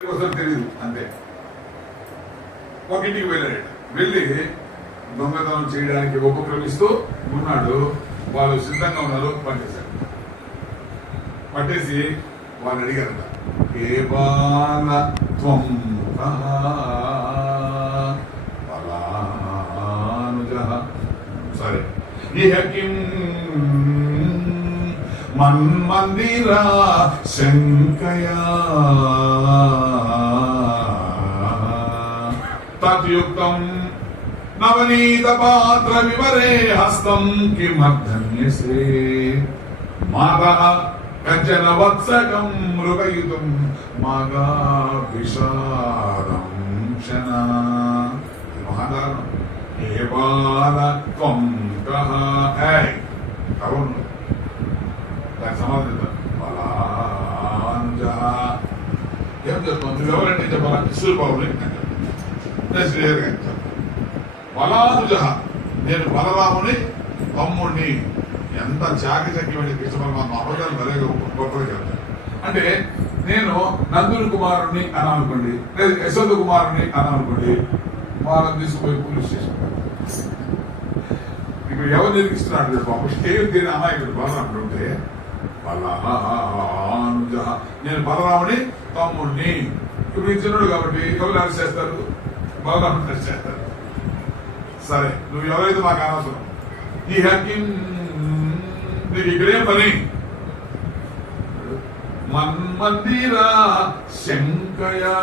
తెలియదు అంతే. ఒక ఇంటికి వెళ్ళాడట. వెళ్ళి దొంగతనం చేయడానికి ఉపక్రమిస్తూ ఉన్నాడు. వాళ్ళు సిద్ధంగా ఉన్నారు. పట్టేశారు. పట్టేసి వాళ్ళు అడిగారట, ఏ బాల త్వం సరే ఇహ కిం మన్మందిరా శంకయా తద్యుక్తం నవనీత పాత్ర వివరే హస్తం కిమర్థన్యసే మాతః కంచన వత్సకం మృగయుతం మాగా విషాదం క్షణ. మహాదారుణం. ఏ బాల త్వం కః అవును దాని సమాధానం బలానుజః. ఏం చెప్తాం? నువ్వు ఎవరంటే చెప్పాలంటే సూర్యబాబుని బలానుజః, నేను బలరాముని తమ్ముడిని. ఎంత చాకచక్యమైన కృష్ణ పరమాత్మ అబద్ధాలు భలే గొప్పగా చెప్తాను. అంటే నేను నందుని కుమారుణ్ణి అని అనుకోండి, లేదా యశోద కుమారుణ్ణి అని అనుకోండి, వాళ్ళని తీసుకుపోయి పోలీస్ స్టేషన్. ఇప్పుడు ఎవరు నిరీక్షిస్తున్నాడు బాబు? ఏం తిని అమాయకుడు బలరాముడు ఉంటే బలానుజః, నేను బలరాముని తమ్ముడిని. ఇప్పుడు ఈ చిన్నడు కాబట్టి ఎవరు అరెస్ట్ చేస్తారు? బలరాముని అరెస్ట్ చేస్తారు. సరే, నువ్వు ఎవరైతే మాకు అనవసరం. ఈ హక్యం నీకు ఇక్కడేం పని? మన్మందిరా శంకయా.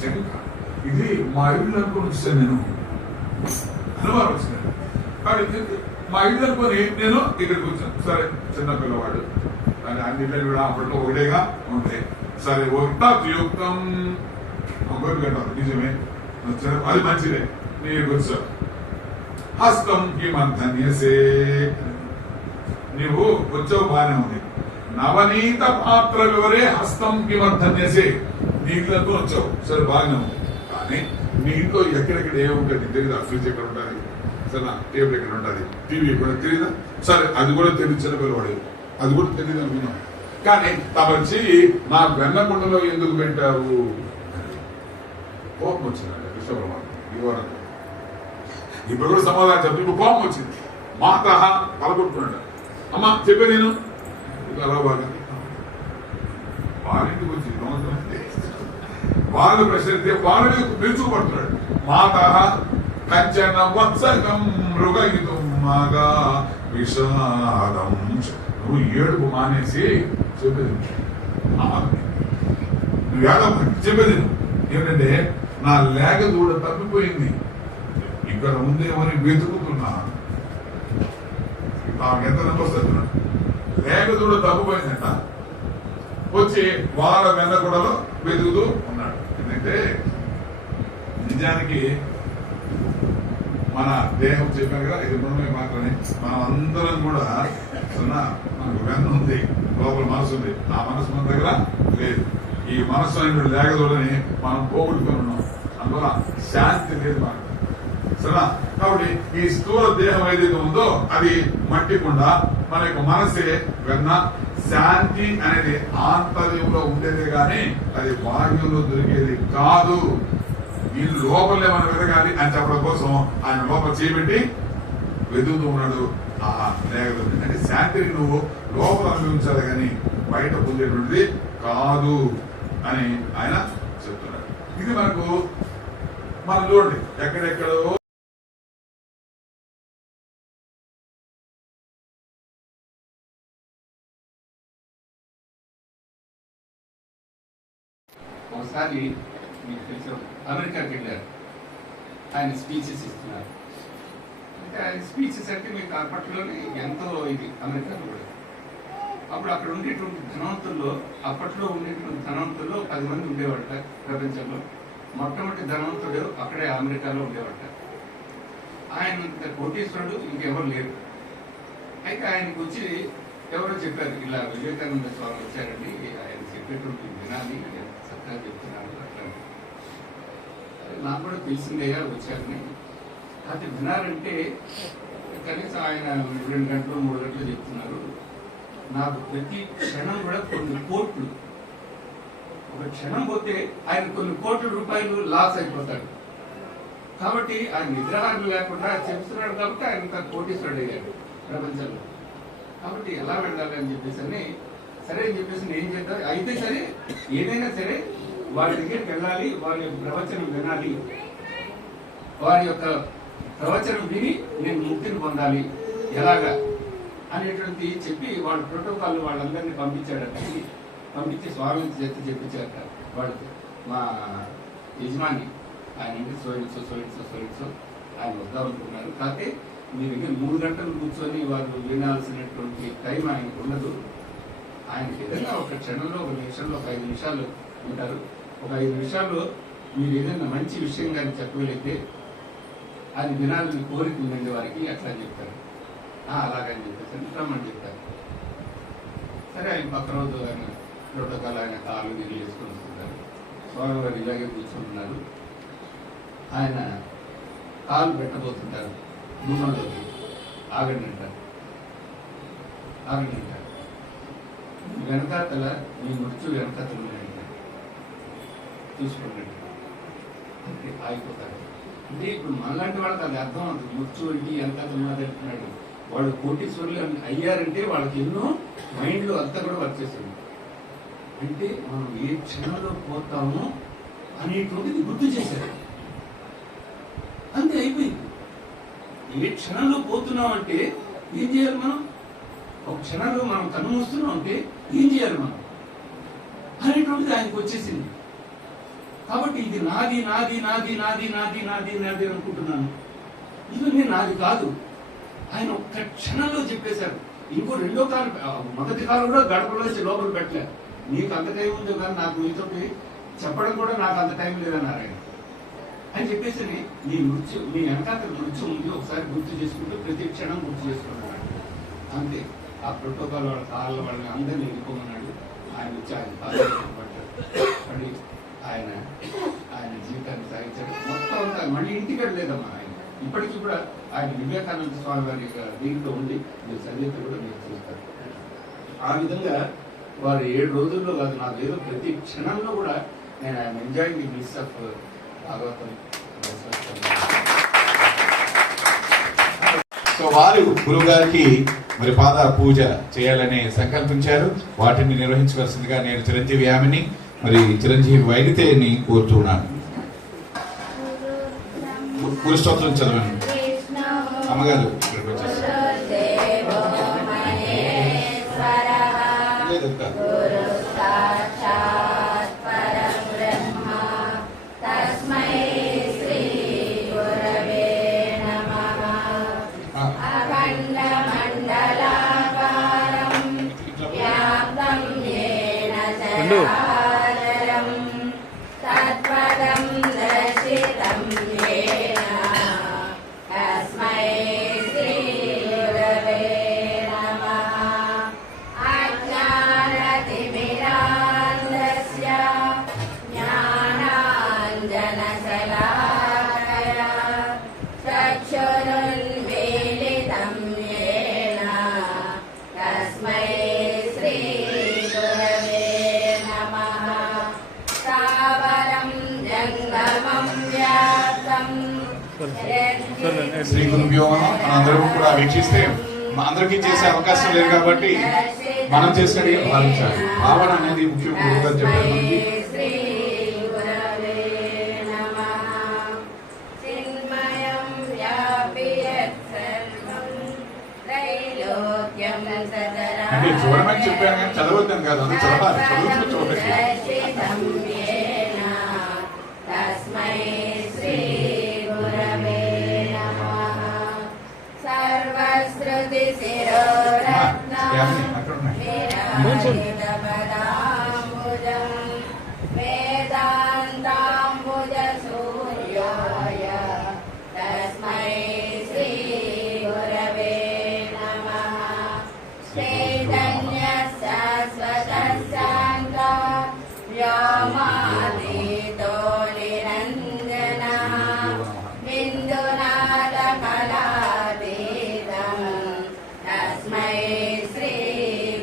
శంక ఇది మా ఇల్లు అనుకుని వచ్చాను నేను. అనుమానం వచ్చినాను. కాబట్టి మా ఇల్లు అనుకుని నేను ఇక్కడికి వచ్చాను. సరే, చిన్న పిల్లవాడు కానీ అన్ని ఇళ్ళు కూడా అప్పట్లో ఒకటేగా ఉంటాయి. సరే, ఒకటాయుక్తం అంటారు, నిజమే, అది మంచిదే. నీకు వచ్చావు. హస్తం కిమర్థన్యసే, నీవు వచ్చావు బాగానే ఉంది. నవనీత పాత్ర వివరే హస్తం కిమర్థన్యసే, నీళ్ళతో వచ్చావు. సరే, బాగానే ఉంది. కానీ నీతో ఎక్కడెక్కడ ఏ ఉంటుంది తెలియదు. ఫ్రిడ్జ్ ఎక్కడ ఉంటుంది, సరే, టేబుల్ ఎక్కడ ఉంటుంది, టీవీ ఎక్కడ తెలియదా? సరే, అది కూడా తెలియదు. చిన్న పిల్లవాడు అది కూడా తెలియదు అనుకున్నాం. కానీ తమర్చి నా వెన్నకుండలో ఎందుకు పెట్టావు? కోపం వచ్చిందండి విశ్వబ్రహ్మాండం. ఇప్పుడు కూడా సమాధానం చెప్తే ఇప్పుడు కోపం వచ్చింది. మాతః పలకొట్టుకున్నాడు. అమ్మ చెప్పే నేను అలా బాగా వారింటికి వచ్చి వాళ్ళు ప్రశ్నిస్తే వాళ్ళు పిలుచుకుపడుతున్నాడు. మాతః కంచన వత్సకం మృగయుతం మాగా విషాదం. నువ్వు ఏడుపు మానేసి చెప్పేది నువ్వు ఏడమ్మ చెప్పేది ఏమిటంటే, నా లేగ దూడ తప్పిపోయింది, ఇక్కడ ఉందేమని వెతుకుతున్నా. నాకు ఎంత నమ్మొస్తున్నాడు. లేగ దూడ తప్పిపోయిందంట. వచ్చి వాళ్ళ వెన్నగూడలో వెతుకుతూ ఉన్నాడు. ఎందుకంటే నిజానికి మన దేహం చెప్పాను కదా, ఇది మృణమే మాత్రమే. మనం అందరం కూడా మనకు వెన్న ఉంది, లోపల మనసు ఉంది. ఆ మనసు మన దగ్గర లేదు. ఈ మనసు అయిన లేగదోడని మనం పోగొట్టుకుని ఉన్నాం. అందువల్ల శాంతి లేదు మనకు. సరేనా? కాబట్టి ఈ స్థూల దేహం ఏదైతే ఉందో అది మట్టి కుండ, మన యొక్క మనసే వెన్న. శాంతి అనేది ఆంతర్యంలో ఉండేదే గాని అది బాహ్యంలో దొరికేది కాదు. ఈ లోపలే మనం వెతకాలి అని చెప్పడం కోసం ఆయన లోపల చేపెట్టి వెతుకుతూ ఉన్నాడు. ఆ లేగదు అంటే శాంతిని నువ్వు లోపల అనుభవించాలి కానీ బయట పొందేటువంటిది కాదు అని ఆయన చెప్తున్నాడు. ఇది మనకు మనం చూడండి ఎక్కడెక్కడో ఒకసారి మీకు తెలిసిన అమెరికాకి వెళ్ళారు. ఆయన స్పీచెస్ ఇస్తున్నారు. అంటే ఆయన స్పీచెస్ అంటే మీకు అప్పట్లోనే ఎంతో ఇది అమెరికాలో కూడా. అప్పుడు అక్కడ ఉండేటువంటి ధనవంతుల్లో, అప్పట్లో ఉండేటువంటి ధనవంతుల్లో 10 మంది ఉండేవాట ప్రపంచంలో. మొట్టమొదటి ధనవంతుడు అక్కడే అమెరికాలో ఉండేవాట. ఆయన కోటీశ్వరుడు ఇంకెవరు లేరు. అయితే ఆయనకు వచ్చి ఎవరో చెప్పారు, ఇలా వివేకానంద స్వామి వచ్చారండి, ఆయన చెప్పేటువంటి వినాలి, చక్కగా చెప్తున్నారు అట్లా. నాకు కూడా తెలిసిందయ్యా వచ్చారని. అది వినారంటే కనీసం ఆయన 2 గంటలు 3 గంటలు చెప్తున్నారు. నాకు ప్రతి క్షణం కూడా కొన్ని కోట్లు ఒక క్షణం పోతే ఆయన కొన్ని కోట్ల రూపాయలు లాస్ అయిపోతాడు. కాబట్టి ఆయన నిద్రాహారం లేకుండా చెప్తున్నాడు కాబట్టి ఆయన కోటీశ్వరుడు అయ్యాడు ప్రపంచంలో. కాబట్టి ఎలా వెళ్ళాలి అని చెప్పేసి సరే అని చెప్పేసి ఏం చేద్దాం, అయితే సరే ఏదైనా సరే వారి దగ్గరికి వెళ్ళాలి, వారి యొక్క ప్రవచనం వినాలి, వారి యొక్క ప్రవచనం విని నేను ముక్తిని పొందాలి ఎలాగా అనేటువంటి చెప్పి వాళ్ళ ప్రోటోకాల్ వాళ్ళందరినీ పంపించాడంటే, పంపించి స్వామి చేతి చెప్పించారట వాళ్ళకి. మా యజమాని ఆయన అంటే సోయిట్స్ ఆయన వద్దాం అనుకున్నారు. కాకపోతే మీ దగ్గర 3 గంటలు కూర్చొని వాళ్ళు వినాల్సినటువంటి టైం ఆయనకు ఉండదు. ఆయనకి ఏదైనా ఒక క్షణంలో, ఒక నిమిషంలో, ఒక 5 నిమిషాలు ఉంటారు. ఒక 5 నిమిషాల్లో మీరు ఏదైనా మంచి విషయం కానీ చెప్పగలిగితే అది వినాలని కోరిక ఉందండి వారికి, అట్లా చెప్తారు. అలాగని చెప్పేసి రమ్మని చెప్తారు. సరే ఆయన పక్క రోజు ఆయన ప్రోటోకాల్ ఆయన కాళ్ళు గిరి వేసుకొని వస్తుంటారు. స్వామివారు ఇలాగే కూర్చుంటున్నారు. ఆయన కాలు పెట్టబోతుంటారు గుమ్మంలోకి. ఆగండి అంటారు. వెనకాతల మీ మృత్యు వెనకాతలు ఉన్నాయంటారు. చూసుకోండి అంటే ఆగిపోతారు. అంటే ఇప్పుడు మనలాంటి వాళ్ళకి అది అర్థం అవుతుంది. మృత్యు ఏంటి, వెనకాతలు ఉన్నది అంటున్నాడు. వాళ్ళు కోటీశ్వరులు అయ్యారంటే వాళ్ళకి ఎన్నో మైండ్లో అంతా కూడా వర్క్ చేస్తుంది. అంటే మనం ఏ క్షణంలో పోతామో అనేటువంటిది గుర్తు చేశారు. అంతే అయిపోయింది. ఏ క్షణంలో పోతున్నాం అంటే ఏం చేయాలి మనం? ఒక క్షణంలో మనం కన్ను మూస్తున్నాం అంటే ఏం చేయాలి మనం అనేటువంటిది ఆయనకు వచ్చేసింది. కాబట్టి ఇది నాది నాది నాది నాది నాది నాది నాది అనుకుంటున్నాను, ఇవన్నీ నాది కాదు. ఆయన ఒక్క క్షణంలో చెప్పేశారు. ఇంకో రెండో కాలం, మొదటి కాలం కూడా గడపలో లోపల పెట్టలేదు. నీకు అంత టైం ఉందో కానీ నాకు మీతో చెప్పడం కూడా నాకు అంత టైం లేదన్నారు ఆయన. అని చెప్పేసి మీ వెనకాల మృత్యు ఉంది, ఒకసారి గుర్తు చేసుకుంటూ ప్రతి క్షణం గుర్తు చేసుకుంటున్నాడు. అంతే. ఆ ప్రోటోకాల్ వాళ్ళ కాళ్ళ వాళ్ళని అందరినీ వెళ్ళిపోమన్నాడు. ఆయన వచ్చి ఆయన కాళ్ళు పడ్డాడు. ఆయన జీవితాన్ని సాగించాడు. మొత్తం అంతా మళ్ళీ ఇంటికి లేదమ్మా ఆయన. ఇప్పటికీ కూడా ఆయన వివేకానంద స్వామి వారి దీంట్లో ఉండి మీరు చదివితే కూడా మీరు చూస్తారు. ఆ విధంగా వారు 7 రోజుల్లో కాదు, నాకు ఏదో ప్రతి క్షణంలో కూడా నేను I'm enjoying the miss of Bhagavatam. So వారు గురువు గారికి మరి పాద పూజ చేయాలని సంకల్పించారు. వాటిని నిర్వహించవలసిందిగా నేను చిరంజీవి యామిని మరి చిరంజీవి వైదితేని కోరుతున్నాను. గురు స్తోత్రం చదవండి. అమ్మగారు ఇక్కడికి వచ్చేస్తారు. శ్రీ గురుభ్యో అందరూ కూడా వీక్షిస్తే అందరికీ చేసే అవకాశం లేదు కాబట్టి మనం చేసినట్టు భావించాలి. భావన అనేది ముఖ్యం. గురువు గారు చెప్పారు మనకి. అంటే చూడమని చెప్పాను కానీ చదవద్దని కాదు, అది చదవాలి. చదువుతూ చూడండి. శ్రీ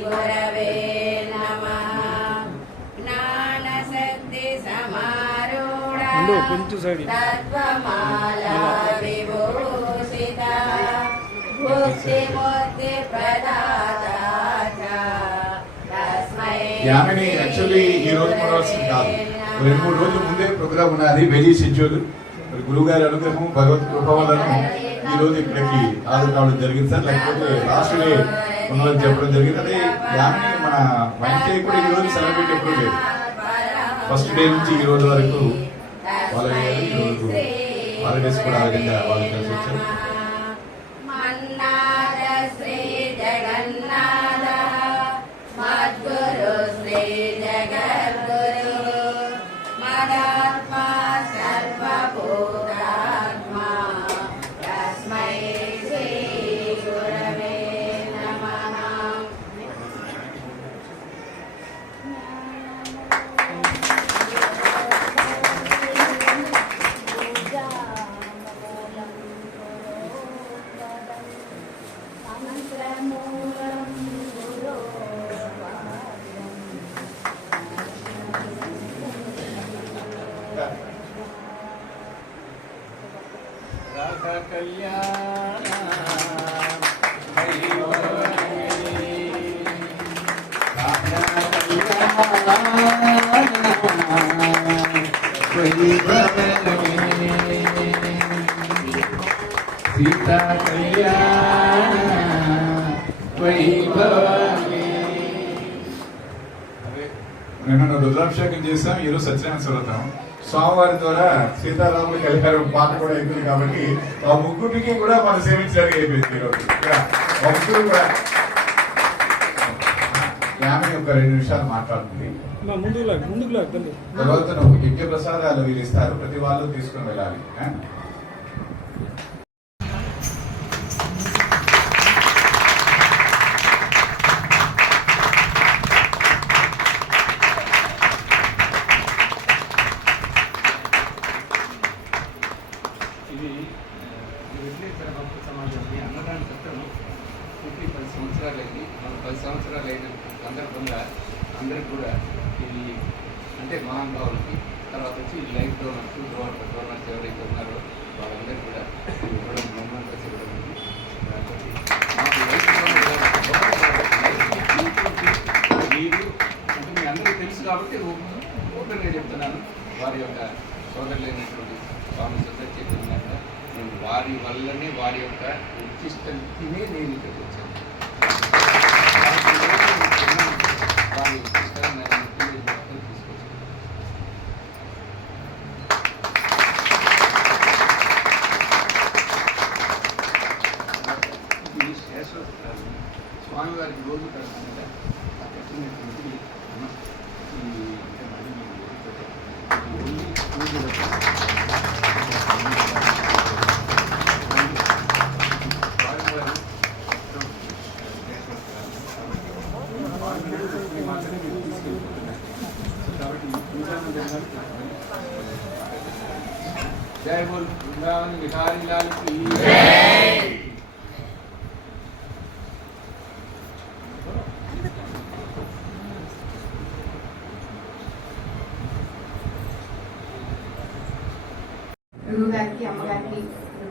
గురవే ముందు కొంచెం సైడ్ తత్వమాలా విభూషిత భుక్తి ముక్తి ప్రదాతా చ తస్మై యామిని యాక్చువల్లీ ఈ రోజు మనవలసింది కాదు, 2-3 రోజుల ముందే ప్రోగ్రామ్ ఉన్నది, వెజీ షెడ్యూల్. మరి గురువు గారి అనుగ్రహం, భగవత్ కృప వలన ఈ రోజు ఇక్కడికి హాజరు కావడం జరిగింది సార్. లేకపోతే లాస్ట్ డే ఉన్నదని చెప్పడం జరిగింది. అదే యామిని మన వైద్య కూడా ఈ రోజు సెలబ్రేట్ ఎప్పుడు లేదు. ఫస్ట్ డే నుంచి ఈ రోజు వరకు వాళ్ళు ఈ రోజు హాలిడేస్ కూడా ఆ విధంగా వాళ్ళు కలిసి వచ్చారు. మన్నాద శ్రీ జగన్నాథ మద్గురు శ్రీ జగద్గురు మదాత్మా సర్వభూతాత్మా తస్మై శ్రీ గురవే నమః. రాధా కళ్యాణ వైభవే, రాధా కళ్యాణ వైభవే, సీతా కళ్యాణ వైభవే. నిన్న రుద్రాభిషేకం చేస్తాం, ఈరోజు సత్యనారాయణ వ్రతం. స్వామివారి ద్వారా సీతారాముల కళ్యాణం పాట కూడా అయిపోయింది కాబట్టి ఆ ముగ్గురికి కూడా మనం సేవించడానికి అయిపోయింది ఈరోజు. ఆ ముగ్గురు కూడా యామిని ఒక 2 నిమిషాలు మాట్లాడుతుంది. ముందుకు తల్లి. తర్వాత యజ్ఞ ప్రసాదాలు వీళ్ళు ఇస్తారు, ప్రతి వాళ్ళు తీసుకుని వెళ్ళాలి. ఇది వెంకటేశ్వర భక్త సమాజంని అన్నదాన చట్టం 10 సంవత్సరాలు అయింది. మన 10 సంవత్సరాలు అయిన సందర్భంగా అందరికి కూడా ఇది అంటే మహానుభావులకి, తర్వాత వచ్చి లైఫ్ డోనర్స్, డోనర్స్ ఎవరైతే ఉన్నారో వాళ్ళందరికీ కూడా ఇది ఇవ్వడం మమ్మల్ని ఇవ్వడం ఉంది. కాబట్టి మాకు లైఫ్ మీరు అంటే మీ అందరికీ తెలుసు కాబట్టి ఓపెన్గా చెప్తున్నాను. వారి యొక్క సోదరులైనటువంటి స్వామి సుందర్ చైతన్యంగా నేను వారి వల్లనే వారి యొక్క ఉచిష్టం తినే నేను ఇక్కడికి వచ్చాను. వారి ఉచిష్టాన్ని తీసుకొచ్చాను. ఇది శాశ్వత స్వామివారికి రోజు కడుతుందా కట్టినటువంటి ఈ అంటే మళ్ళీ ఓన్లీ పూజలకు जय बोल वृंदावन बिहारी लाल की जय। గురువు గారికి, అమ్మగారికి,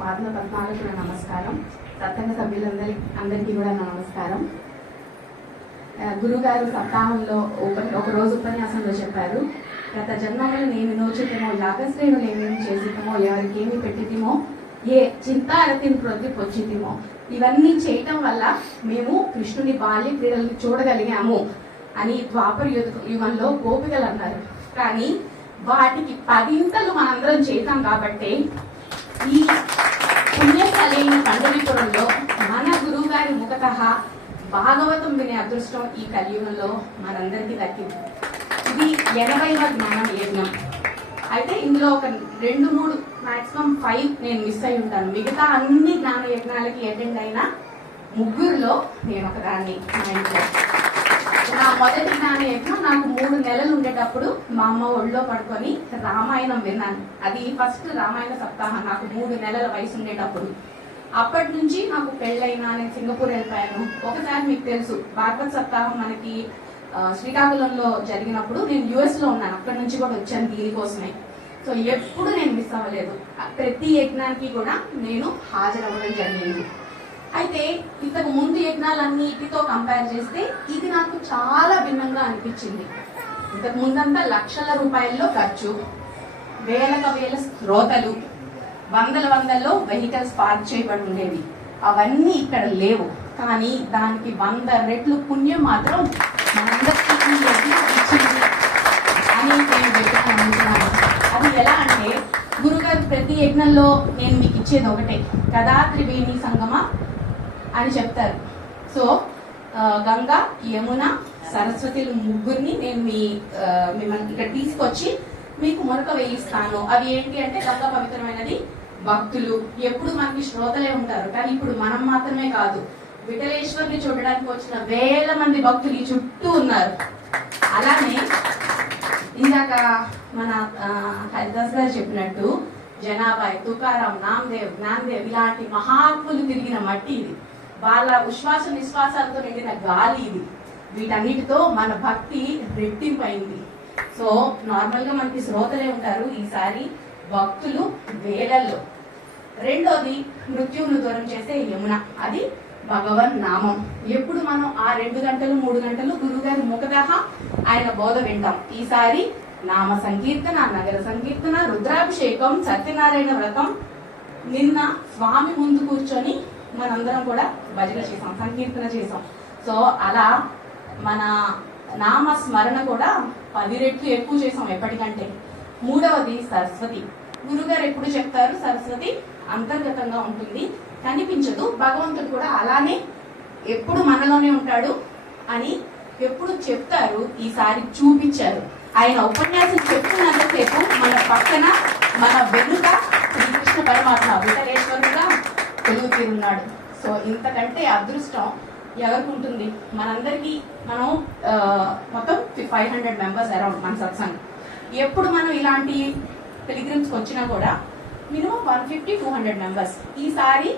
పాదన పద్మాలకు కూడా నమస్కారం. సత్సంగ సభ్యులందరికీ కూడా నా నమస్కారం. గురువు గారు సప్తాహంలో ఒక రోజు ఉపన్యాసంలో చెప్పారు, గత జన్మములు నేను నోచితమో యాగశ్రేణులు ఏమేమి చేసితమో ఎవరికి ఏమి పెట్టితిమో ఏ చింతారతిని ప్రొద్ది పొచ్చితిమో ఇవన్నీ చేయటం వల్ల మేము కృష్ణుని బాల్య క్రీడలు చూడగలిగాము అని ద్వాపర యుగంలో గోపికలు అన్నారు. కానీ వాటికి 10 మనందరం చేద్దాం కాబట్టి ఈ పుణ్యస్థలైన పండరీపురంలో మన గురువు గారి ముఖత భాగవతం వినే అదృష్టం ఈ కలియుగంలో మనందరికీ దక్కింది. ఇది 80వ జ్ఞానం యజ్ఞం. అయితే ఇందులో ఒక 2-3 మాక్సిమం 5 నేను మిస్ అయి ఉంటాను. మిగతా అన్ని జ్ఞాన యజ్ఞాలకి అటెండ్ అయిన 3లో నేను ఒకదాన్ని. మా ఇంట్లో నా మొదటి జ్ఞాన యజ్ఞం నాకు 3 నెలలు ఉండేటప్పుడు మా అమ్మ ఒళ్ళో పడుకొని రామాయణం విన్నాను. అది ఫస్ట్ రామాయణ సప్తాహం నాకు 3 నెలల వయసు ఉండేటప్పుడు. అప్పటి నుంచి నాకు పెళ్ళైనా నేను సింగపూర్ వెళ్ళిపోయాను. ఒకసారి మీకు తెలుసు భాగవత్ సప్తాహం మనకి శ్రీకాకుళంలో జరిగినప్పుడు నేను US లో ఉన్నాను. అక్కడి నుంచి కూడా వచ్చాను దీనికోసమే. సో ఎప్పుడు నేను మిస్ అవ్వలేదు. ప్రతి యజ్ఞానికి కూడా నేను హాజరవ్వడం జరిగింది. అయితే ఇంతకు ముందు యజ్ఞాలన్నిటితో కంపేర్ చేస్తే ఇది నాకు చాలా భిన్నంగా అనిపించింది. ఇంతకు ముందంతా లక్షల రూపాయల్లో ఖర్చు, వేలకు వేల శ్రోతలు, వందలలో వెహికల్స్ పార్క్ చేయబడి ఉండేవి. అవన్నీ ఇక్కడ లేవు. కానీ దానికి 100 రెట్లు పుణ్యం మాత్రం మనందరికీ ఈ యజ్ఞం ఇచ్చింది అని నేను గట్టిగా నమ్ముతున్నాను. అది ఎలా అంటే, గురుగారు ప్రతి యజ్ఞంలో నేను మీకు ఇచ్చేది ఒకటే, కదా త్రివేణి సంగమ అని చెప్తారు. సో గంగా, యమున, సరస్వతిలు ముగ్గురిని నేను మిమ్మల్ని ఇక్కడ తీసుకొచ్చి మీకు మునక వేయిస్తాను. అవి ఏంటి అంటే, గంగా పవిత్రమైనది, భక్తులు ఎప్పుడు మనకి శ్రోతలే ఉంటారు. కానీ ఇప్పుడు మనం మాత్రమే కాదు, విఠలేశ్వరిని చూడడానికి వచ్చిన వేల మంది భక్తులు ఈ చుట్టూ ఉన్నారు. అలానే ఇందాక మన హరిదాస్ గారు చెప్పినట్టు జనాభాయ్, తుకారాం, నామదేవ్, జ్ఞానదేవ్ ఇలాంటి మహాత్ములు తిరిగిన మట్టి ఇది. వాళ్ళ ఉశ్వాస నిశ్వాసాలతో నిండిన గాలి ఇది. వీటన్నిటితో మన భక్తి రెట్టింపైంది. సో నార్మల్ గా మనకి శ్రోతలే ఉంటారు, ఈసారి భక్తులు వేలల్లో. రెండోది మృత్యువును దూరం చేసే యమున, అది భగవన్ నామం. ఎప్పుడు మనం ఆ 2 గంటలు 3 గంటలు గురుగారి ముఖదహ ఆయన బోధ వింటాం. ఈసారి నామ సంకీర్తన, నగర సంకీర్తన, రుద్రాభిషేకం, సత్యనారాయణ వ్రతం. నిన్న స్వామి ముందు కూర్చొని మనందరం కూడా భజన చేసాం, సంకీర్తన చేసాం. సో అలా మన నామ స్మరణ కూడా 10 రెట్లు ఎక్కువ చేసాం ఎప్పటికంటే. మూడవది సరస్వతి. గురుగారు ఎప్పుడు చెప్తారు, సరస్వతి అంతర్గతంగా ఉంటుంది, కనిపించదు. భగవంతుడు కూడా అలానే ఎప్పుడు మనలోనే ఉంటాడు అని ఎప్పుడు చెప్తారు. ఈసారి చూపించారు. ఆయన ఉపన్యాసం చెప్తున్నంతసేపు మన పక్కన, మన వెనుక శ్రీకృష్ణ పరమాత్మ విఠలేశ్వరుడుగా కొలువు తీరున్నాడు. సో ఇంతకంటే అదృష్టం ఎవరికి ఉంటుంది? మనందరికీ మనం మొత్తం 500 మెంబర్స్ అరౌండ్ మన సత్సంగ్. ఎప్పుడు మనం ఇలాంటి పిలిగ్రిమ్స్కి వచ్చినా కూడా మినిమం 150-200 మెంబర్స్. ఈసారి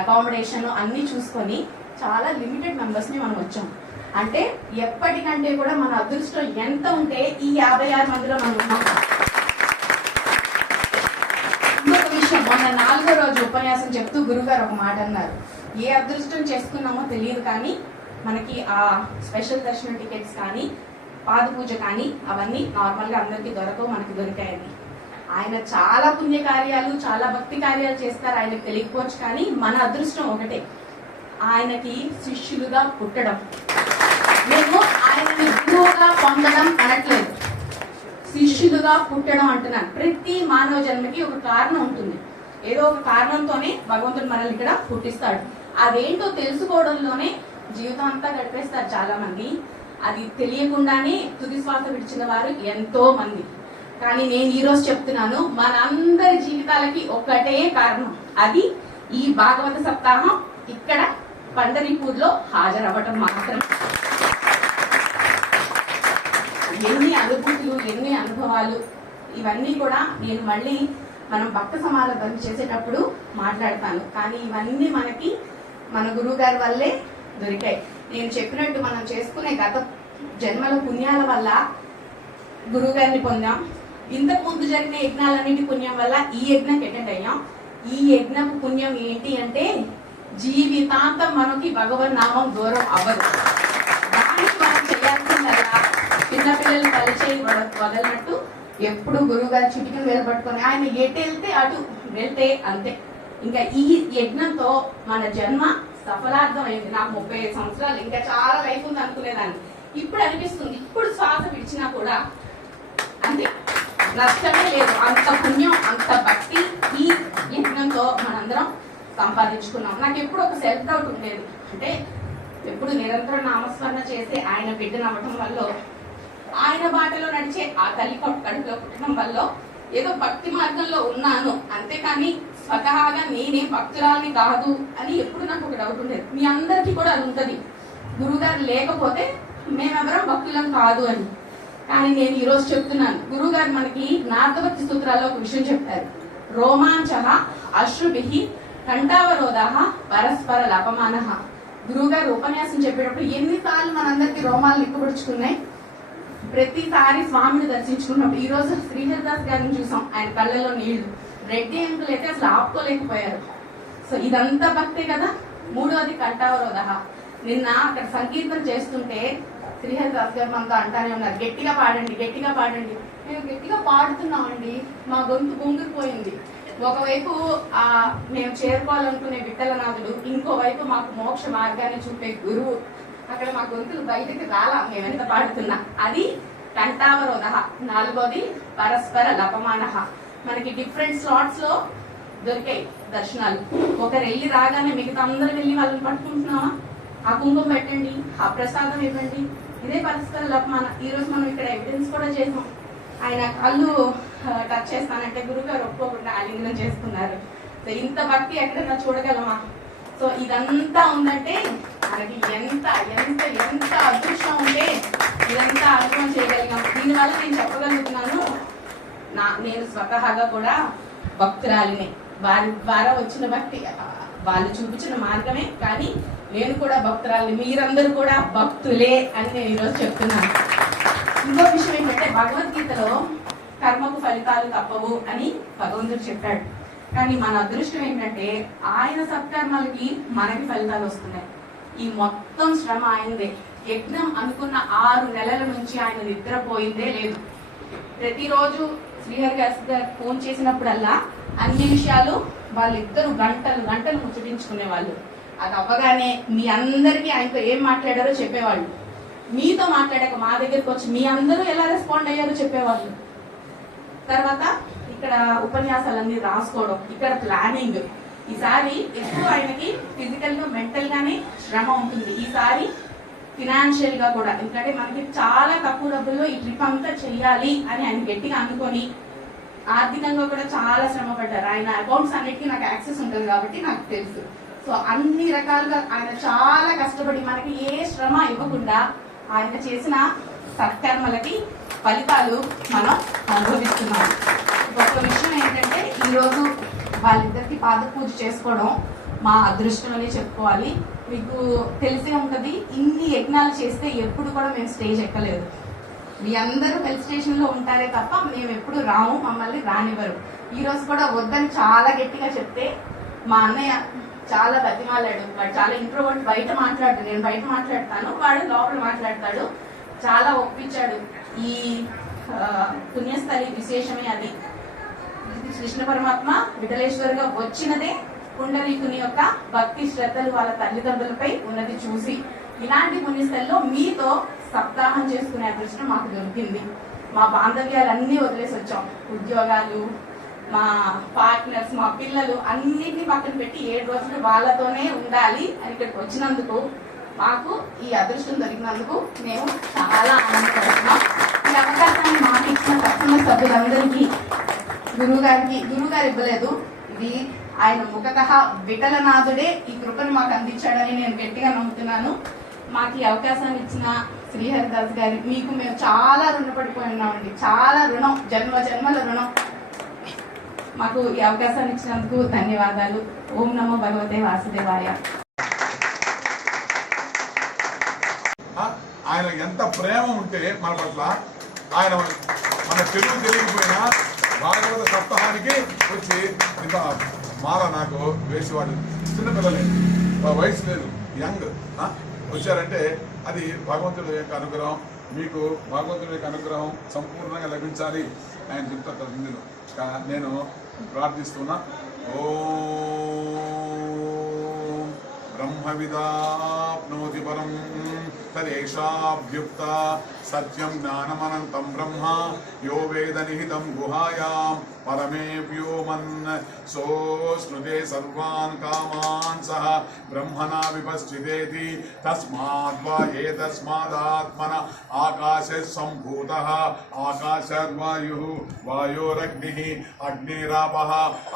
అకామిడేషన్ అన్ని చూసుకొని చాలా లిమిటెడ్ మెంబర్స్ ని మనం వచ్చాం. అంటే ఎప్పటికంటే కూడా మన అదృష్టం ఎంత ఉంటే ఈ 56 మందిలో మనం ఉన్నాం. ఇంకొక విషయం, మొన్న 4వ రోజు ఉపన్యాసం చెప్తూ గురుగారు ఒక మాట అన్నారు, ఏ అదృష్టం చేసుకున్నామో తెలియదు కానీ మనకి ఆ స్పెషల్ దర్శన టికెట్స్ కానీ పాద పూజ కానీ అవన్నీ నార్మల్ గా అందరికి దొరకవు, మనకి దొరికాయని. ఆయన చాలా పుణ్య కార్యాలు, చాలా భక్తి కార్యాలు చేస్తారు, ఆయనకు తెలియకపోవచ్చు. కానీ మన అదృష్టం ఒకటే, ఆయనకి శిష్యులుగా పుట్టడం. నేను ఆయనని గురువుగా పొందడం అనట్లేదు, శిష్యులుగా పుట్టడం అంటున్నాను. ప్రతి మానవ జన్మకి ఒక కారణం ఉంటుంది. ఏదో ఒక కారణంతోనే భగవంతుడు మనల్ని ఇక్కడ పుట్టిస్తాడు. అదేంటో తెలుసుకోవడంలోనే జీవితం అంతా గడిపేస్తారు చాలా మంది. అది తెలియకుండానే తుది శ్వాస విడిచిన వారు ఎంతో మంది. కానీ నేను ఈరోజు చెప్తున్నాను, మనందరి జీవితాలకి ఒక్కటే కారణం, అది ఈ భాగవత సప్తాహం ఇక్కడ పండరీపూర్లో హాజరవ్వటం మాత్రం. ఎన్ని అనుభూతులు, ఎన్ని అనుభవాలు, ఇవన్నీ కూడా నేను మళ్ళీ మనం భక్త సమారాధన చేసేటప్పుడు మాట్లాడతాను. కానీ ఇవన్నీ మనకి మన గురువు గారి వల్లే దొరికాయి. నేను చెప్పినట్టు మనం చేసుకునే గత జన్మల పుణ్యాల వల్ల గురువు గారిని పొందాం. ఇంతకు ముందు జరిగిన యజ్ఞాలన్నిటి పుణ్యం వల్ల ఈ యజ్ఞంకి అటెండ్ అయ్యాం. ఈ యజ్ఞపు పుణ్యం ఏంటి అంటే, జీవితాంతం మనకి భగవన్ నామం దూరం అవ్వదు. దానికి మనం చేయాల్సిందల్లా చిన్నపిల్లలు తలచేయి వదలనట్టు ఎప్పుడు గురువు గారు చిటికలు వేలు పట్టుకొని ఆయన ఎటు వెళ్తే అటు వెళ్తే అంతే. ఇంకా ఈ యజ్ఞంతో మన జన్మ సఫలార్థం అయింది. నాకు 35 సంవత్సరాలు, ఇంకా చాలా లైఫ్ ఉంది అనుకునేదాన్ని. ఇప్పుడు అనిపిస్తుంది, ఇప్పుడు శ్వాస విడిచినా కూడా అంతే, నష్టమే లేదు. అంత పుణ్యం, అంత భక్తి ఈ యజ్ఞంతో మనందరం సంపాదించుకున్నాం. నాకు ఎప్పుడు ఒక సెల్ఫ్ డౌట్ ఉండేది, అంటే ఎప్పుడు నిరంతరం నామస్మరణ చేసి ఆయన బిడ్డను అవ్వటం వల్ల, ఆయన బాటలో నడిచే ఆ తల్లి కడుపులో పుట్టడం వల్ల ఏదో భక్తి మార్గంలో ఉన్నాను, అంతేకాని స్వతహాగా నేనే భక్తురాలని కాదు అని ఎప్పుడు నాకు ఒక డౌట్ ఉండేది. మీ అందరికీ కూడా అది ఉంటది, గురువుగారు లేకపోతే మేమెవరం భక్తులం కాదు అని. కానీ నేను ఈ రోజు చెప్తున్నాను, గురువుగారు మనకి నార్దభక్తి సూత్రాల్లో ఒక విషయం చెప్పారు, రోమాంచః అశ్రుభిః కంఠావరోధః పరస్పర లపమానః. గురువుగారు ఉపన్యాసం చెప్పేటప్పుడు ఎన్నిసార్లు మనందరికి రోమాలు నిక్కబడుచుకున్నాయి. ప్రతిసారి స్వామిని దర్శించుకున్నప్పుడు ఈ రోజు శ్రీహరిదాస్ గారిని చూసాం, ఆయన కళ్ళలో నీళ్లు. రెడ్డి అంకుల్ అయితే అసలు ఆపుకోలేకపోయారు. సో ఇదంతా భక్తే కదా. మూడవది కంఠావరోధ. నిన్న అక్కడ సంకీర్తన చేస్తుంటే శ్రీహరిదాస్ గారు మనతో అంటానే ఉన్నారు, గట్టిగా పాడండి, గట్టిగా పాడండి. మేము గట్టిగా పాడుతున్నామండి, మా గొంతు బొంగిపోయింది. ఒకవైపు మేము చేరుకోవాలనుకునే విఠలనాథుడు, ఇంకోవైపు మాకు మోక్ష మార్గాన్ని చూపే గురువు. అక్కడ మా గొంతులు బయటకు రాలా మేము ఎంత పాడుతున్నా. అది కంఠావరోధ. నాలుగోది పరస్పర లపమాన. మనకి డిఫరెంట్ స్లాట్స్ లో దొరికాయి దర్శనాలు. ఒకరు వెళ్ళి రాగానే మిగతా అందరూ వెళ్ళి వాళ్ళని పట్టుకుంటున్నామా? ఆ కుంకుమ పెట్టండి, ఆ ప్రసాదం ఇవ్వండి, ఇదే పరస్పర లపమాన. ఈ రోజు మనం ఇక్కడ ఎవిడెన్స్ కూడా చేసాం. ఆయన కళ్ళు టచ్ చేస్తానంటే గురుగారు ఒప్పుకోకుండా ఆలింగనం చేసుకున్నారు. సో ఇంత భక్తి ఎక్కడైనా చూడగలమా? సో ఇదంతా ఉందంటే మనకి ఎంత ఎంత ఎంత అదృష్టం ఉంటే ఇదంతా అనుభవం చేయగలిగాం. దీనివల్ల నేను చెప్పగలుగుతున్నాను, నేను స్వతహాగా కూడా భక్తురాలిని. వారి ద్వారా వచ్చిన భక్తి వాళ్ళు చూపించిన మార్గమే, కానీ నేను కూడా భక్తురాలిని. మీరందరూ కూడా భక్తులే అని నేను ఈరోజు చెప్తున్నాను. ఇంకో విషయం ఏంటంటే భగవద్గీతలో కర్మకు ఫలితాలు తప్పవు అని భగవంతుడు చెప్పాడు. కానీ మన అదృష్టం ఏంటంటే ఆయన సత్కర్మలకి మనకి ఫలితాలు వస్తున్నాయి. ఈ మొత్తం శ్రమ ఆయనదే. యజ్ఞం అనుకున్న 6 నెలల నుంచి ఆయన నిద్రపోయిందే లేదు. ప్రతిరోజు శ్రీహరి గారు ఫోన్ చేసినప్పుడల్లా అన్ని విషయాలు వాళ్ళిద్దరూ గంటలు గంటలు ముచ్చటించుకునే వాళ్ళు. అది అవ్వగానే మీ అందరికీ ఆయనతో ఏం మాట్లాడారో చెప్పేవాళ్ళు. మీతో మాట్లాడాక మా దగ్గరికి వచ్చి మీ అందరూ ఎలా రెస్పాండ్ అయ్యారో చెప్పేవాళ్ళు. తర్వాత ఇక్కడ ఉపన్యాసాలన్నీ రాసుకోవడం, ఇక్కడ ప్లానింగ్. ఈసారి ఎక్కువ ఆయనకి ఫిజికల్ గా మెంటల్ గానే శ్రమ ఉంటుంది. ఈసారి ఫినాన్షియల్ గా కూడా, ఎందుకంటే మనకి చాలా తక్కువ డబ్బుల్లో ఈ ట్రిప్ అంతా చెయ్యాలి అని ఆయన గట్టిగా అనుకొని ఆర్థికంగా కూడా చాలా శ్రమ పడ్డారు. ఆయన అకౌంట్స్ అన్నిటికీ నాకు యాక్సెస్ ఉంటుంది కాబట్టి నాకు తెలుసు. సో అన్ని రకాలుగా ఆయన చాలా కష్టపడి మనకి ఏ శ్రమ ఇవ్వకుండా ఆయన చేసిన సత్కర్మలకి ఫలితాలు మనం అనుభవిస్తున్నాం. ఒక విషయం ఏంటంటే ఈరోజు వాళ్ళిద్దరికి పాద పూజ చేసుకోవడం మా అదృష్టం అని చెప్పుకోవాలి. మీకు తెలిసే ఉంటుంది, ఇన్ని యజ్ఞాలు చేస్తే ఎప్పుడు కూడా మేము స్టేజ్ ఎక్కలేదు. మీ అందరూ హెల్త్ స్టేషన్ లో ఉంటారే తప్ప మేము ఎప్పుడు రాము, మమ్మల్ని రానివ్వరు. ఈ రోజు కూడా వద్దని చాలా గట్టిగా చెప్తే మా అన్నయ్య చాలా బతిమాలాడు. వాడు చాలా ఇంట్రోవర్ట్, బయట మాట్లాడతాడు, నేను బయట మాట్లాడతాను, వాడు లోపల మాట్లాడతాడు. చాలా ఒప్పించాడు. ఈ పుణ్యస్థలి విశేషమే అది. కృష్ణ పరమాత్మ విఠలేశ్వరుగా వచ్చినదే పుండరీకుని యొక్క భక్తి శ్రద్ధలు వాళ్ళ తల్లిదండ్రులపై ఉన్నది చూసి. ఇలాంటి పుణ్యస్థలిలో మీతో సప్తాహం చేసుకునే అదృష్టం మాకు దొరికింది. మా బాంధవ్యాలన్నీ వదిలేసి వచ్చాం. ఉద్యోగాలు, మా పార్ట్నర్స్, మా పిల్లలు అన్నిటినీ పక్కన పెట్టి 7 రోజులు వాళ్ళతోనే ఉండాలి అని ఇక్కడికి వచ్చినందుకు మాకు ఈ అదృష్టం దొరికినందుకు మేము చాలా ఆనందపడుతున్నాం. ఈ అవకాశాన్ని మాకు ఇచ్చిన కుటుంబ సభ్యులందరికీ, గురువుగారు ఇవ్వలేదు, ఇది ఆయన ముఖతః విఠలనాథుడే ఈ కృపను మాకు అందించాడని నేను గట్టిగా నమ్ముతున్నాను. మాకు ఈ అవకాశాన్ని ఇచ్చిన శ్రీహరిదాస్ గారి మీకు మేము చాలా రుణపడిపోయి ఉన్నామండి. చాలా రుణం, జన్మ జన్మల రుణం. మాకు ఈ అవకాశాన్ని ఇచ్చినందుకు ధన్యవాదాలు. ఓం నమో భగవతే వాసుదేవాయ. ఆయన ఎంత ప్రేమ ఉంటే మన పట్ల, ఆయన మన తెలుగు తెలియకపోయినా భాగవత సప్తాహానికి వచ్చి ఇంత మాల నాకు వేసేవాడు. చిన్నపిల్లలే, వయసు లేదు, యంగ్ వచ్చారంటే అది భగవంతుడి యొక్క అనుగ్రహం. మీకు భగవంతుడి యొక్క అనుగ్రహం సంపూర్ణంగా లభించాలి ఆయన చెప్తారు హిందీలో. నేను ప్రార్థిస్తున్నా. ఓం బ్రహ్మవిదాప్నోతి పరం తదేషాభ్యుక్త సత్యం జ్ఞానమనంతం బ్రహ్మ యో వేద నిహితం గుహాయాం పరమే వ్యోమన్ సోష్ణుతే సర్వాన్ కామాన్ సహ బ్రహ్మణా విపశ్చితేతి తస్మాద్వా ఏతస్మాదాత్మన ఆకాశే సంభూతః ఆకాశర్వాయుః వాయోరగ్నిః అగ్నిరాపః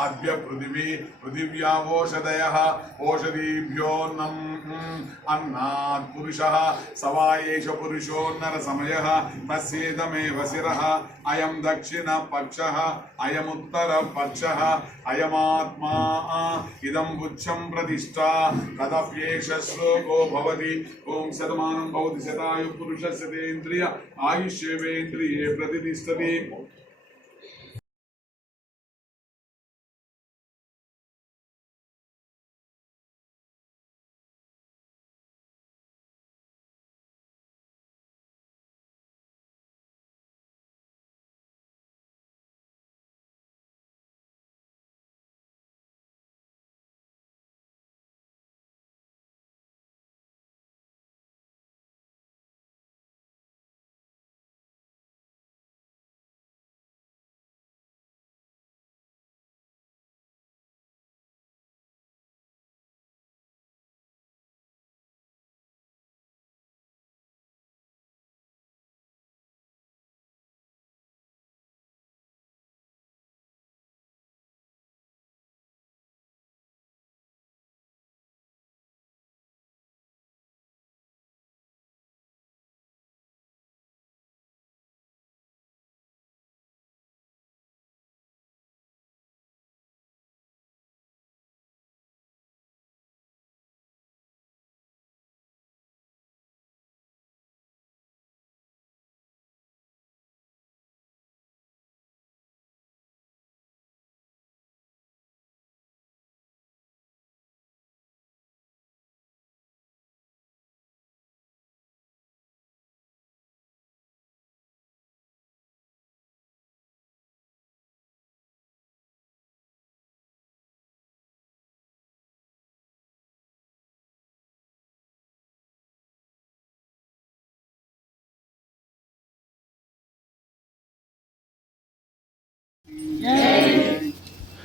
అద్య పృథివీ పృథివ్యా ఓషధయః ఓషధీభ్యోన్నం అన్నాత్ పురుషః సవాయేష పురుషోన్నర సమయః తస్యేదమేవ శిరః అయం దక్షిణ పక్షః అయముత్తర పక్షః అయమాత్మా ఇదం బుచ్చం ప్రతిష్ఠా తదప్యేష శ్లోకో భవతి ఓం శతమానం భవతి శతాయు పురుషస్య తేంద్రియ ఆయుష్యేవేంద్రియే ప్రతిష్టతి.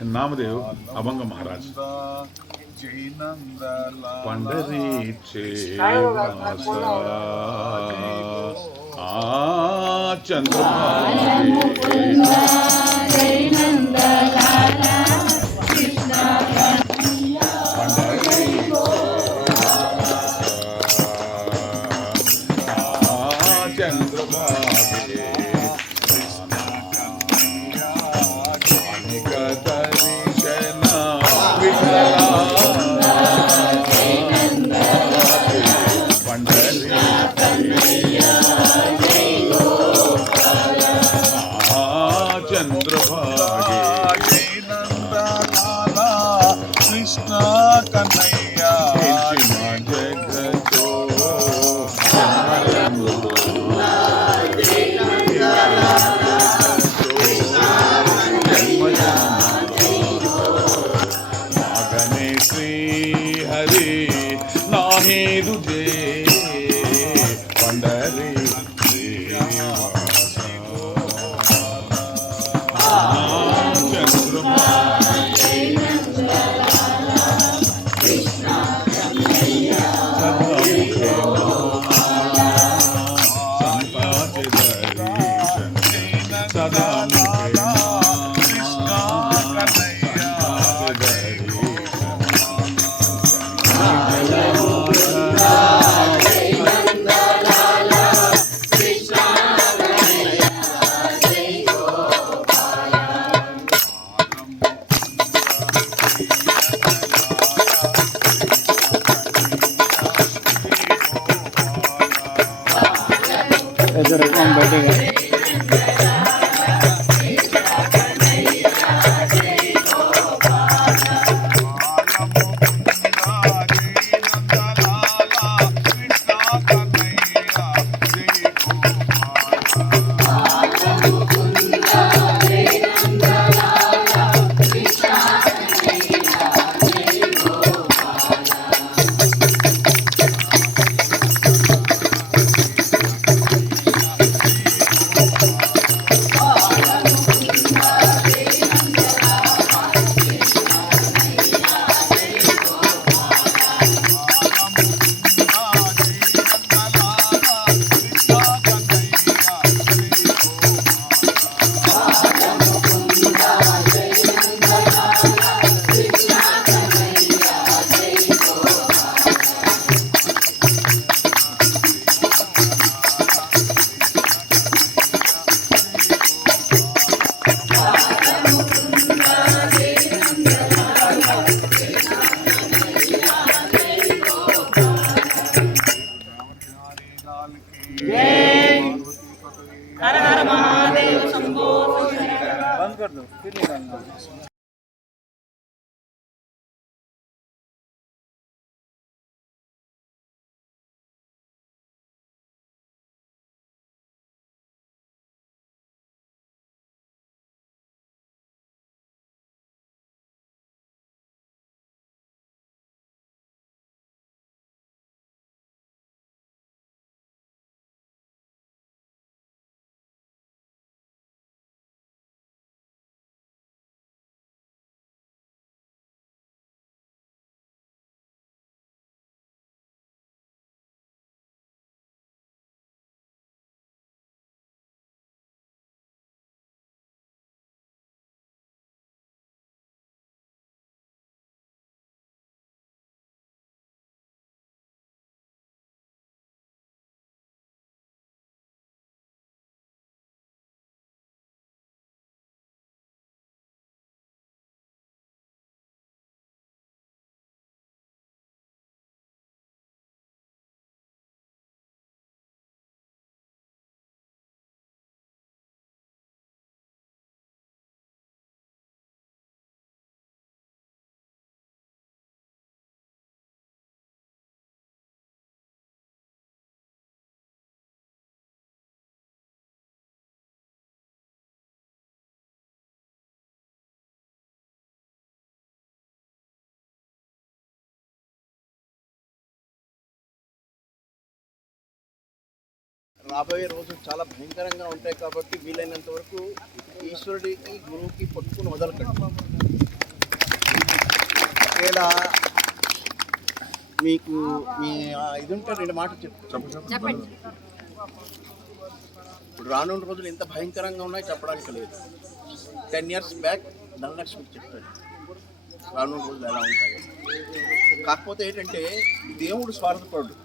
नामदेव अभंग महाराज पंढरीचे हर हर महादेव शंभो बंद कर दो फिर निकालना। రాబోయే రోజులు చాలా భయంకరంగా ఉంటాయి కాబట్టి వీలైనంత వరకు ఈశ్వరుడికి గురువుకి పట్టుకుని వదలకండి. ఒకవేళ మీకు మీ ఇది ఉంటే 2 మాటలు చెప్పండి. ఇప్పుడు రానున్న రోజులు ఎంత భయంకరంగా ఉన్నాయో చెప్పడానికి లేదు. 10 years బ్యాక్ ధనలక్ష్మికి చెప్పాడు రానున్న రోజులు ఎలా ఉంటాయి. కాకపోతే ఏంటంటే దేవుడు స్వార్థపరుడు,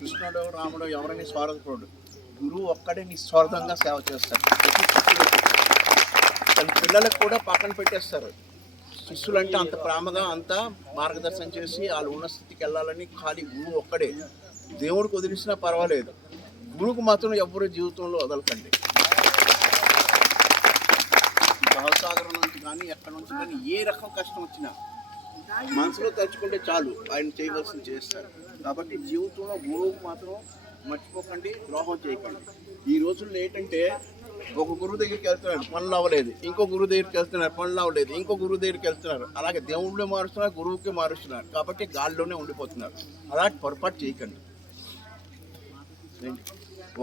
కృష్ణుడు రాముడు ఎవరైనా స్వార్థపరుడు, గురువు ఒక్కడే నిస్వార్థంగా సేవ చేస్తారు. తన పిల్లలకు కూడా పక్కన పెట్టేస్తారు. శిష్యులంటే అంత ప్రేమగా అంత మార్గదర్శనం చేసి వాళ్ళు ఉన్న స్థితికి వెళ్ళాలని ఖాళీ గురువు ఒక్కడే. దేవుడికి వదిలిసినా పర్వాలేదు, గురువుకు మాత్రం ఎవరు జీవితంలో వదలకండి. భవసాగరం నుంచి కానీ ఎక్కడి నుంచి కానీ ఏ రకం కష్టం వచ్చినా మనసులో తలుచుకుంటే చాలు, ఆయన చేయవలసింది చేస్తారు. కాబట్టి జీవితంలో గురువుకు మాత్రం మర్చిపోకండి, ద్రోహం చేయకండి. ఈ రోజుల్లో ఏంటంటే ఒక గురువు దగ్గరికి వెళ్తున్నారు, పనులు అవ్వలేదు, ఇంకో గురువు దగ్గరికి వెళ్తున్నారు, పనులు అవ్వలేదు, ఇంకో గురువు దగ్గరికి వెళ్తున్నారు. అలాగే దేవుళ్ళే మారుస్తున్నారు, గురువుకి మారుస్తున్నారు. కాబట్టి గాల్లోనే ఉండిపోతున్నారు. అలాంటి పొరపాటు చేయకండి.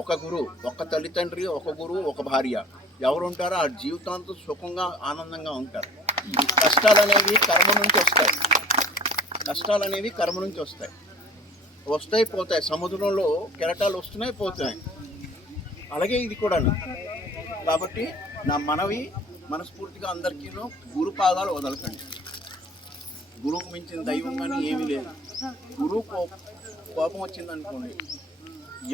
ఒక గురువు, ఒక తల్లిదండ్రి, ఒక గురువు, ఒక భార్య ఎవరు ఉంటారో ఆ జీవితాంతం సుఖంగా ఆనందంగా ఉంటారు. కష్టాలు అనేవి కర్మ నుంచి వస్తాయి. కష్టాలు అనేవి కర్మ నుంచి వస్తాయి, వస్తాయి పోతాయి. సముద్రంలో కెరటాలు వస్తున్నాయి పోతున్నాయి, అలాగే ఇది కూడా. కాబట్టి నా మనవి మనస్ఫూర్తిగా అందరికీ గురు పాదాలు వదలకండి. గురువుకు మించిన దైవం కానీ ఏమీ లేదు. గురువు కోపం వచ్చిందనుకోండి,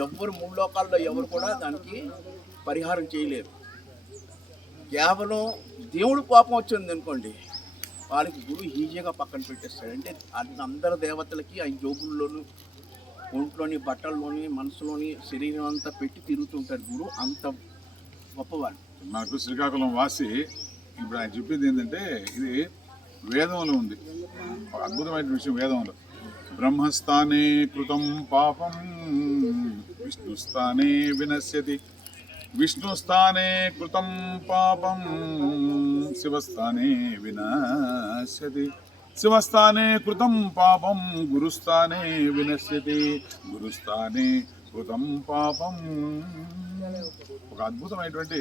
ఎవరు 3 లోకాల్లో ఎవరు కూడా దానికి పరిహారం చేయలేరు. కేవలం దేవుడు కోపం వచ్చింది అనుకోండి, వాళ్ళకి గురువు ఈజీగా పక్కన పెట్టేస్తాడు. అంటే అందరి దేవతలకి ఆయన జోబుల్లోనూ, ఒంట్లోని, బట్టల్లోని, మనసులోని, శరీరం అంతా పెట్టి తిరుగుతుంటారు. గురువు అంత గొప్పవాడు. నాకు శ్రీకాకుళం వాసి ఇప్పుడు ఆయన చెప్పింది ఏంటంటే, ఇది వేదంలో ఉంది, అద్భుతమైన విషయం. వేదంలో బ్రహ్మస్థానే కృతం పాపం విష్ణుస్థానే వినశ్యతి, విష్ణుస్థానే కృతం పాపం శివస్థానే వినశ్యతి, శివస్థానే కృతం పాపం గురుస్థానే వినశ్యతి, గురుస్థానే కృతం పాపం. ఒక అద్భుతమైనటువంటి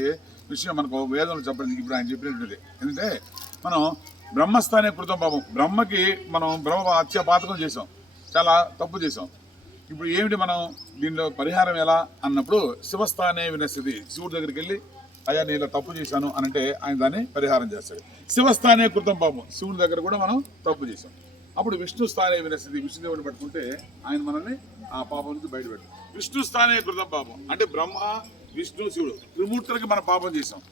విషయం మనకు వేదంలో చెప్పండి. ఇప్పుడు ఆయన చెప్పినటువంటిది ఏంటంటే, మనం బ్రహ్మస్థానే కృతం పాపం, బ్రహ్మకి మనం బ్రహ్మ హత్య పాతకం చేసాం, చాలా తప్పు చేసాం. ఇప్పుడు ఏమిటి మనం దీనిలో పరిహారం ఎలా అన్నప్పుడు, శివస్థానే వినశ్యతి, శివుడి దగ్గరికి వెళ్ళి అయ్యా నేను ఇలా తప్పు చేశాను అనంటే ఆయన దాన్ని పరిహారం చేస్తాడు. శివస్థానే కృతం పాపం, శివుడి దగ్గర కూడా మనం తప్పు చేసాం. అప్పుడు విష్ణు స్థానే వినశ్యతి, విష్ణుదేవుడిని పట్టుకుంటే ఆయన మనల్ని ఆ పాపం నుంచి బయటపెట్టాడు. విష్ణు స్థానే కృతం పాపం అంటే బ్రహ్మ, విష్ణు, శివుడు త్రిమూర్తులకి మనం పాపం చేసాం.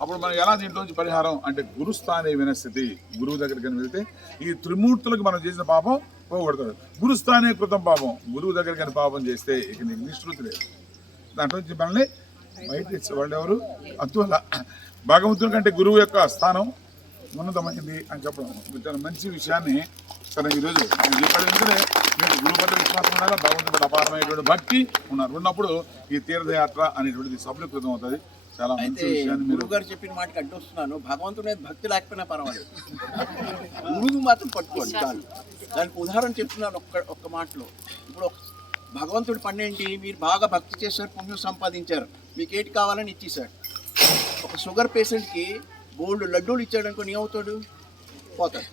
అప్పుడు మనం ఎలా దీంట్లోంచి పరిహారం అంటే, గురుస్థానే వినశ్యతి, గురువు దగ్గరికి వెళ్తే ఈ త్రిమూర్తులకు మనం చేసిన పాపం పోగొడతాడు. గురుస్థానే కృతం పాపం, గురువు దగ్గరికి పాపం చేస్తే ఇక నీకు నిష్కృతి లేదు. దాంట్లో నుంచి మనల్ని బయట తెచ్చేవాళ్ళు ఎవరు? అందువల్ల భగవంతుని కంటే గురువు యొక్క స్థానం ఉన్నతమైంది అని చెప్పడం చాలా మంచి విషయాన్ని సరే ఈరోజు నేను చెప్పాడు. ఎందుకంటే మీకు గురువు పట్ల విశ్వాసం ఉండాలి, భగవంతుని పట్ల అపారమైనటువంటి భక్తి ఉన్నప్పుడు ఈ తీర్థయాత్ర అనేటువంటిది సఫలీకృతం అవుతుంది. చాలా మంచి విషయాన్ని మీరు గురువు గారు చెప్పిన మాటకి అడ్డొస్తున్నాను. భగవంతుడి మీద భక్తి లేకపోయినా పర్వాలేదు, గురువు మాత్రం పట్టుకోండి చాలు. దానికి ఉదాహరణ చెప్తున్నాను ఒక్క మాటలో. ఇప్పుడు భగవంతుడి పని ఏంటి? మీరు బాగా భక్తి చేశారు, పుణ్యం సంపాదించారు, మీకు ఏంటి కావాలని ఇచ్చేశాడు. ఒక షుగర్ పేషెంట్కి బోల్డ్ లడ్డూలు ఇచ్చాడు అనుకో, ఏమవుతాడు? పోతాడు.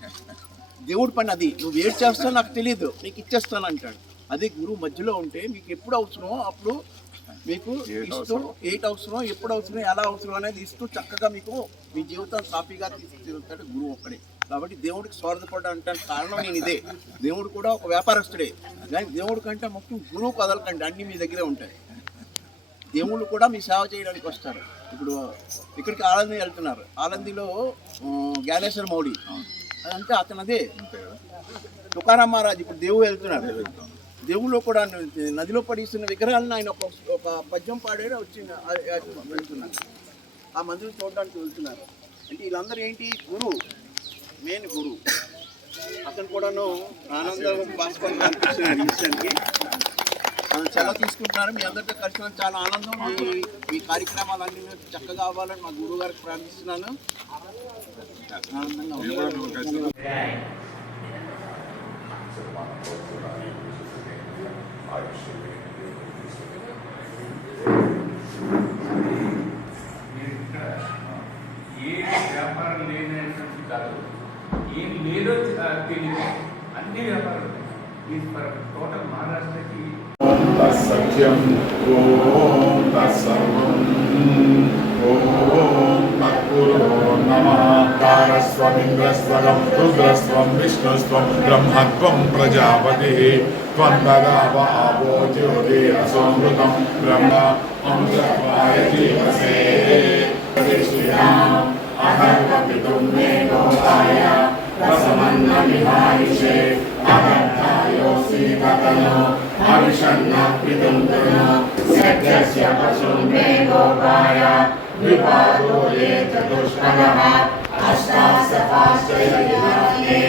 దేవుడి పని అది. నువ్వు ఏడు చేస్తావు నాకు తెలియదు, నీకు ఇచ్చేస్తాను అంటాడు. అదే గురువు మధ్యలో ఉంటే మీకు ఎప్పుడు అవసరమో అప్పుడు మీకు ఇస్తూ, ఏటి అవసరం, ఎప్పుడు అవసరం, ఎలా అవసరం అనేది ఇస్తూ చక్కగా మీకు మీ జీవితాన్ని సాఫీగా తీసుకెళ్తాడు గురువు ఒక్కడే. కాబట్టి దేవుడికి స్వార్థపడ్డా అంటానికి కారణం నేను ఇదే. దేవుడు కూడా ఒక వ్యాపారస్తుడే, కానీ దేవుడి కంటే ముఖ్యం గురువు కదలకండి, అన్నీ మీ దగ్గరే ఉంటాయి. దేవుళ్ళు కూడా మీ సేవ చేయడానికి వస్తారు. ఇప్పుడు ఇక్కడికి ఆలంది వెళ్తున్నారు, ఆలందిలో జ్ఞానేశ్వర మౌడి అదంటే అతను అదే. తుకారాం మహారాజ్ ఇప్పుడు దేవుడు వెళ్తున్నారు, దేవుళ్ళు కూడా నదిలో పడిస్తున్న విగ్రహాలను ఆయన ఒక పద్యం పాడే వచ్చి వెళ్తున్నారు. ఆ మందిని చూడడానికి వెళ్తున్నారు. అంటే వీళ్ళందరూ ఏంటి? గురువు, మెయిన్ గురువు. అతను కూడాను ఆనంద భాస్కర్ విషయానికి సెలవు తీసుకుంటున్నారు. మీ అందరితో కలిసి చాలా ఆనందం. మీ కార్యక్రమాలన్నీ చక్కగా అవ్వాలని మా గురువు గారికి ప్రార్థిస్తున్నాను. ఆనందంగా ఏ వ్యాపారం లేనటువంటి కాదు, ఏం లేదో తెలియదు, అన్ని వ్యాపారాలు టోటల్ మహారాష్ట్రకి. సత్యం ఓం తత్సర్వం ఓం తత్పురో నమః. కారస్వమింద్రస్వరం రుద్రస్వం విష్ణుస్వం బ్రహ్మత్వం ప్రజాపతి త్వం తదావ ఆపో జ్యోతిరసోమృతం బ్రహ్మ అమృతత్వాయ జీవసే. అహర్వపితుం మే గోపాయ రసమన్నమిహాయిషే అగర్భాయోసి తతనో అవిషన్న పితుంతునో సత్యస్య పశుం మే గోపాయ విపాదో ఏ చతుష్పదః అష్టాస్య పాశ్చర్యాణే